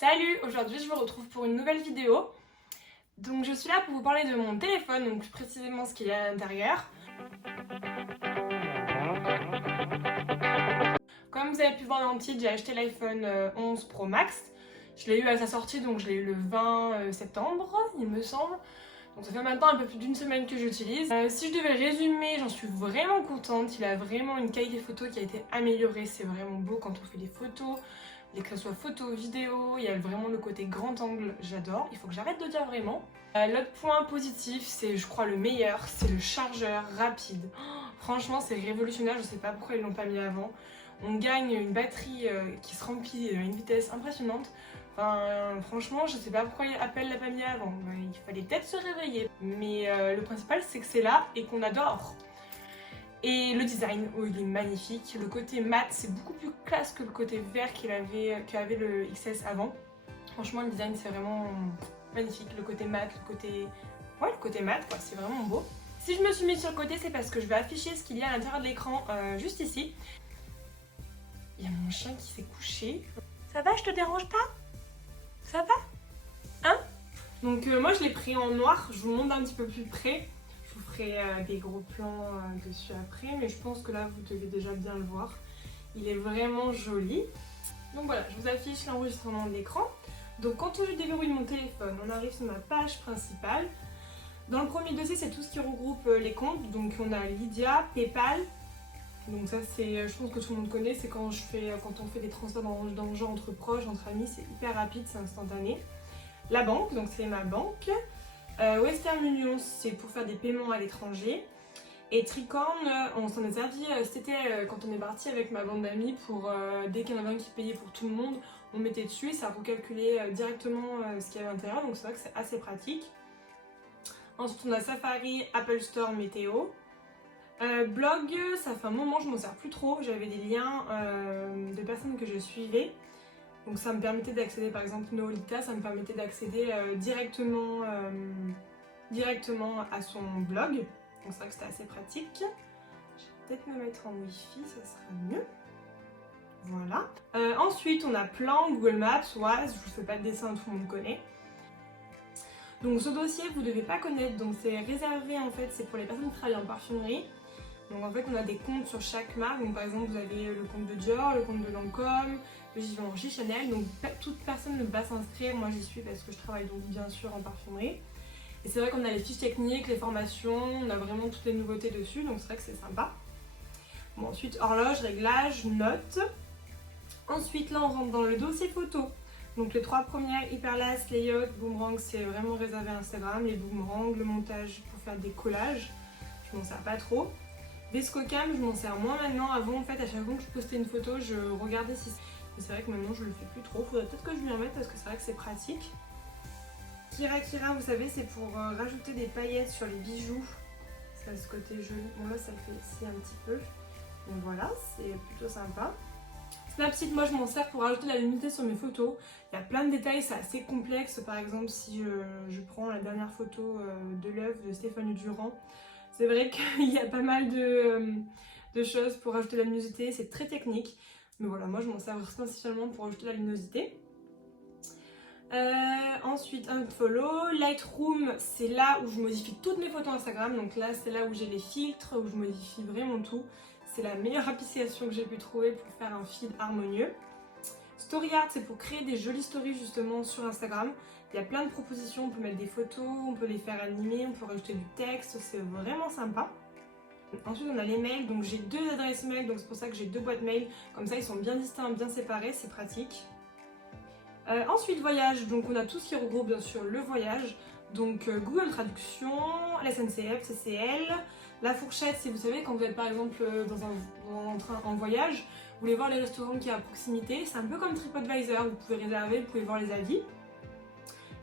Salut, aujourd'hui je vous retrouve pour une nouvelle vidéo. Donc je suis là pour vous parler de mon téléphone, donc plus précisément ce qu'il y a à l'intérieur. Comme vous avez pu voir dans le titre, j'ai acheté l'iPhone 11 Pro Max. Je l'ai eu à sa sortie, donc je l'ai eu le 20 septembre, il me semble. Donc ça fait maintenant un peu plus d'une semaine que j'utilise. Si je devais résumer, j'en suis vraiment contente. Il a vraiment une qualité photo qui a été améliorée. C'est vraiment beau quand on fait des photos. Et que ce soit photo, vidéo, il y a vraiment le côté grand angle, j'adore. Il faut que j'arrête de dire vraiment. L'autre point positif, c'est je crois le meilleur, c'est le chargeur rapide. Franchement, c'est révolutionnaire, je sais pas pourquoi ils l'ont pas mis avant. On gagne une batterie qui se remplit à une vitesse impressionnante. Enfin, franchement, je sais pas pourquoi Apple l'a pas mis avant. Il fallait peut-être se réveiller. Mais le principal, c'est que c'est là et qu'on adore. Et le design, oh, il est magnifique. Le côté mat, c'est beaucoup plus classe que le côté vert qu'avait le XS avant. Franchement, le design, c'est vraiment magnifique. Le côté mat, le côté mat, quoi, c'est vraiment beau. Si je me suis mise sur le côté, c'est parce que je vais afficher ce qu'il y a à l'intérieur de l'écran, juste ici. Il y a mon chien qui s'est couché. Ça va, je te dérange pas? Ça va? Hein? Donc moi, je l'ai pris en noir. Je vous montre un petit peu plus près. Je vous ferai des gros plans dessus après, mais je pense que là vous devez déjà bien le voir. Il est vraiment joli. Donc voilà, je vous affiche l'enregistrement de l'écran. Donc quand je déverrouille mon téléphone, on arrive sur ma page principale. Dans le premier dossier, c'est tout ce qui regroupe les comptes. Donc on a Lydia, PayPal. Donc ça c'est, je pense que tout le monde connaît, c'est quand on fait des transferts d'argent entre proches, entre amis, c'est hyper rapide, c'est instantané. La banque, donc c'est ma banque. Western Union, c'est pour faire des paiements à l'étranger. Et Tricorn, on s'en est servi cet été quand on est parti avec ma bande d'amis pour dès qu'il y en avait un qui payait pour tout le monde, on mettait dessus et ça recalculait directement ce qu'il y avait à l'intérieur, donc c'est vrai que c'est assez pratique. Ensuite on a Safari, Apple Store, Météo. Blog, ça fait un moment je m'en sers plus trop, j'avais des liens de personnes que je suivais. Donc ça me permettait d'accéder, par exemple Noolita, ça me permettait d'accéder directement à son blog. Donc c'est vrai que c'était assez pratique. Je vais peut-être me mettre en wifi, ça sera mieux. Voilà. Ensuite on a Plan, Google Maps, Waze, je vous fais pas de dessin, tout le monde connaît. Donc ce dossier vous devez pas connaître, donc c'est réservé en fait, c'est pour les personnes qui travaillent en parfumerie. Donc en fait on a des comptes sur chaque marque, donc par exemple vous avez le compte de Dior, le compte de Lancôme, le Givenchy, Chanel, donc toute personne ne peut pas s'inscrire, moi j'y suis parce que je travaille donc bien sûr en parfumerie. Et c'est vrai qu'on a les fiches techniques, les formations, on a vraiment toutes les nouveautés dessus, donc c'est vrai que c'est sympa. Bon, ensuite horloge, réglage, notes. Ensuite là on rentre dans le dossier photo. Donc les trois premières, Hyperlast, Layout, Boomerang, c'est vraiment réservé à Instagram. Les boomerangs, le montage pour faire des collages, je m'en sers pas trop. VSCOcam, je m'en sers moins maintenant. Avant, en fait, à chaque fois que je postais une photo, je regardais si... Mais c'est vrai que maintenant, je le fais plus trop. Faudrait peut-être que je lui en mette parce que c'est vrai que c'est pratique. Kira Kira, vous savez, c'est pour rajouter des paillettes sur les bijoux. Ça a ce côté joli. Bon, là, ça le fait ici un petit peu. Donc voilà, c'est plutôt sympa. Snapseed, moi, je m'en sers pour rajouter la luminosité sur mes photos. Il y a plein de détails, c'est assez complexe. Par exemple, si je prends la dernière photo de l'œuvre de Stéphanie Durand, c'est vrai qu'il y a pas mal de choses pour rajouter la luminosité, c'est très technique. Mais voilà, moi je m'en sers principalement pour rajouter la luminosité. Ensuite, Unfollow. Lightroom, c'est là où je modifie toutes mes photos Instagram. Donc là, c'est là où j'ai les filtres, où je modifie vraiment tout. C'est la meilleure application que j'ai pu trouver pour faire un feed harmonieux. StoryArt, c'est pour créer des jolies stories justement sur Instagram. Il y a plein de propositions, on peut mettre des photos, on peut les faire animer, on peut rajouter du texte, c'est vraiment sympa. Ensuite on a les mails, donc j'ai deux adresses mail, donc c'est pour ça que j'ai deux boîtes mail, comme ça ils sont bien distincts, bien séparés, c'est pratique. Ensuite voyage, donc on a tout ce qui regroupe bien sûr le voyage, donc Google Traduction, la SNCF, CCL, la fourchette, si vous savez quand vous êtes par exemple en voyage, vous voulez voir les restaurants qui sont à proximité, c'est un peu comme TripAdvisor, vous pouvez réserver, vous pouvez voir les avis.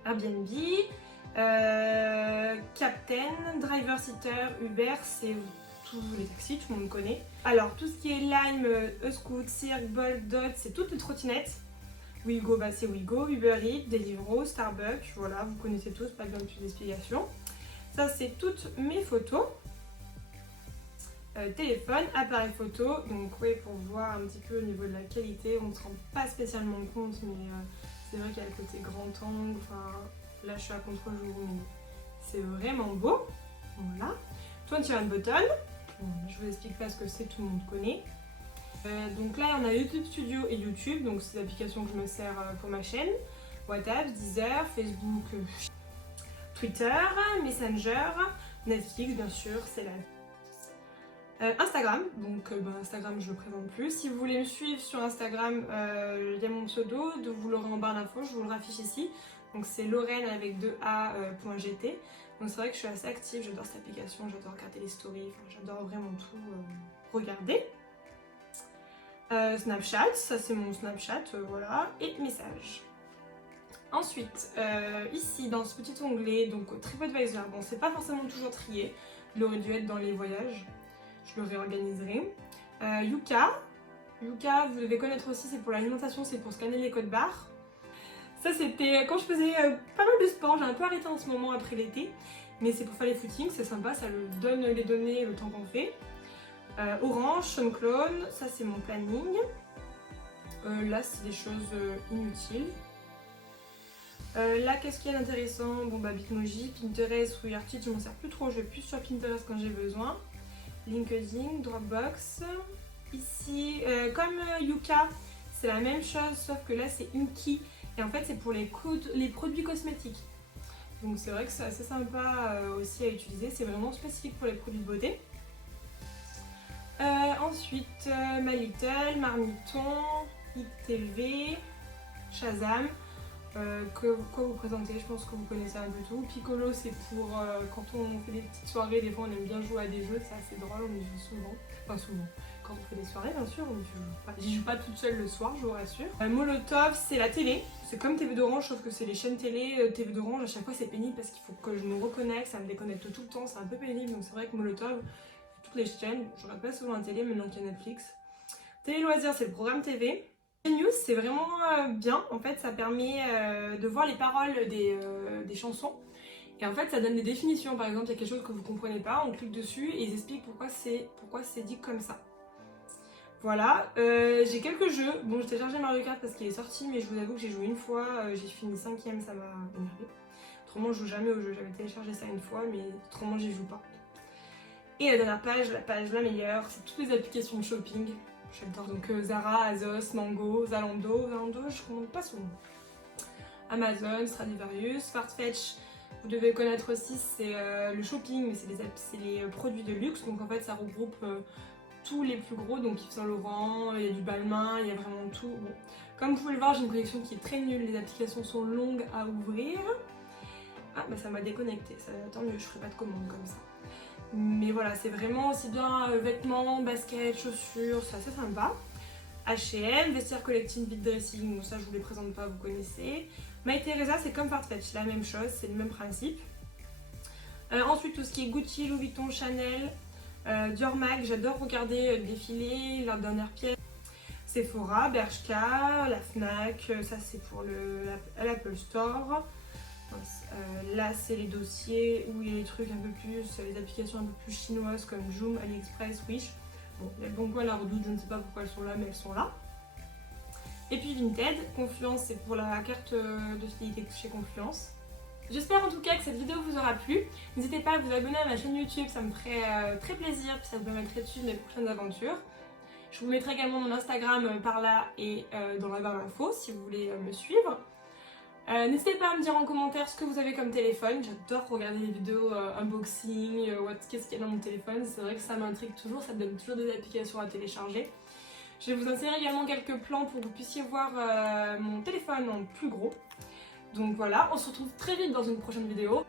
Airbnb, Captain, Driver Sitter, Uber, c'est tous les taxis, tout le monde connaît. Alors tout ce qui est Lime, Scoot, Cirque, Bolt, Dot, c'est toutes les trottinettes. Wigo, bah c'est Wigo, Uber Eats, Deliveroo, Starbucks, voilà, vous connaissez tous, pas besoin de plus d'explications. Ça c'est toutes mes photos. Téléphone, appareil photo, donc oui pour voir un petit peu au niveau de la qualité, on ne se rend pas spécialement compte mais C'est vrai qu'il y a le côté grand angle, enfin là je suis à contre-jour mais c'est vraiment beau. Voilà. 21 button. Bon, je vous explique pas ce que c'est, tout le monde connaît. Donc là on a YouTube Studio et YouTube, donc c'est l'application que je me sers pour ma chaîne. WhatsApp, Deezer, Facebook, Twitter, Messenger, Netflix bien sûr, c'est là. Instagram, donc Instagram je le présente plus. Si vous voulez me suivre sur Instagram, il y a mon pseudo, vous l'aurez en barre d'infos, je vous le raffiche ici. Donc c'est Lorraine avec 2a.gt. Donc c'est vrai que je suis assez active, j'adore cette application, j'adore regarder les stories, enfin, j'adore vraiment tout regarder. Snapchat, ça c'est mon Snapchat, voilà, et messages. Ensuite, ici dans ce petit onglet, donc TripAdvisor, bon c'est pas forcément toujours trié, il aurait dû être dans les voyages. Je le réorganiserai. Yuka, vous devez connaître aussi, c'est pour l'alimentation, c'est pour scanner les codes barres. Ça c'était quand je faisais pas mal de sport, j'ai un peu arrêté en ce moment après l'été, mais c'est pour faire les footings, c'est sympa, ça le donne les données le temps qu'on fait. Orange, SoundCloud, ça c'est mon planning. Là c'est des choses inutiles. Là qu'est-ce qu'il y a d'intéressant? Bon bah Bitmoji, Pinterest, WeArtist, je m'en sers plus trop, je vais plus sur Pinterest quand j'ai besoin. LinkedIn, Dropbox. Ici, comme Yuka, c'est la même chose, sauf que là c'est Inky. Et en fait, c'est pour les produits cosmétiques. Donc c'est vrai que c'est assez sympa aussi à utiliser. C'est vraiment spécifique pour les produits de beauté. Ensuite, My Little, Marmiton, ITV, Shazam. Quoi vous présenter, je pense que vous connaissez un peu tout. Piccolo, c'est pour quand on fait des petites soirées, des fois on aime bien jouer à des jeux, c'est assez drôle, on y joue souvent. Enfin souvent, quand on fait des soirées bien sûr, on y joue pas. J'y joue pas toute seule le soir, je vous rassure. Molotov, c'est la télé, c'est comme TV d'Orange, sauf que c'est les chaînes télé. TV d'Orange, à chaque fois c'est pénible parce qu'il faut que je me reconnecte, ça me déconnecte tout le temps, c'est un peu pénible, donc c'est vrai que Molotov, toutes les chaînes, je regarde pas souvent la télé maintenant qu'il y a Netflix. Télé Loisirs, c'est le programme TV. News, c'est vraiment bien, en fait ça permet de voir les paroles des chansons et en fait ça donne des définitions. Par exemple il y a quelque chose que vous comprenez pas, on clique dessus et ils expliquent pourquoi c'est dit comme ça. Voilà, j'ai quelques jeux. Bon, j'ai téléchargé Mario Kart parce qu'il est sorti, mais je vous avoue que j'ai joué une fois, j'ai fini 5ème, ça m'a énervé. Autrement je joue jamais au jeu, j'avais téléchargé ça une fois mais autrement j'y joue pas. Et la dernière page, la page la meilleure, c'est toutes les applications de shopping. J'adore. Donc Zara, Azos, Mango, Zalando, je commande pas souvent. Amazon, Stradivarius, Farfetch, vous devez connaître aussi, c'est le shopping, mais c'est les produits de luxe. Donc en fait ça regroupe tous les plus gros, donc Yves Saint Laurent, il y a du Balmain, il y a vraiment tout. Bon. Comme vous pouvez le voir, j'ai une collection qui est très nulle, les applications sont longues à ouvrir. Ah bah ça m'a déconnecté, tant mieux, je ferai pas de commande comme ça. Mais voilà, c'est vraiment aussi bien vêtements, baskets, chaussures, c'est assez sympa. H&M, vestiaire collectif, vide dressing, ça je vous les présente pas, vous connaissez. My Theresa, c'est comme Farfetch, c'est la même chose, c'est le même principe. Ensuite, tout ce qui est Gucci, Louis Vuitton, Chanel, Dior Mag, j'adore regarder défiler leurs dernières pièces. Sephora, Bershka, la Fnac, ça c'est pour l'Apple Store. Là c'est les dossiers où il y a les trucs un peu plus, les applications un peu plus chinoises comme Joom, AliExpress, Wish. Bon, il y a le Bon Coin, la Redoute, je ne sais pas pourquoi elles sont là, mais elles sont là. Et puis Vinted, Confluence, c'est pour la carte de fidélité chez Confluence. J'espère en tout cas que cette vidéo vous aura plu. N'hésitez pas à vous abonner à ma chaîne YouTube, ça me ferait très plaisir, puis ça vous permettrait de suivre mes prochaines aventures. Je vous mettrai également mon Instagram par là et dans la barre d'infos si vous voulez me suivre. N'hésitez pas à me dire en commentaire ce que vous avez comme téléphone. J'adore regarder les vidéos unboxing, qu'est-ce qu'il y a dans mon téléphone. C'est vrai que ça m'intrigue toujours, ça me donne toujours des applications à télécharger. Je vais vous insérer également quelques plans pour que vous puissiez voir mon téléphone en plus gros. Donc voilà, on se retrouve très vite dans une prochaine vidéo.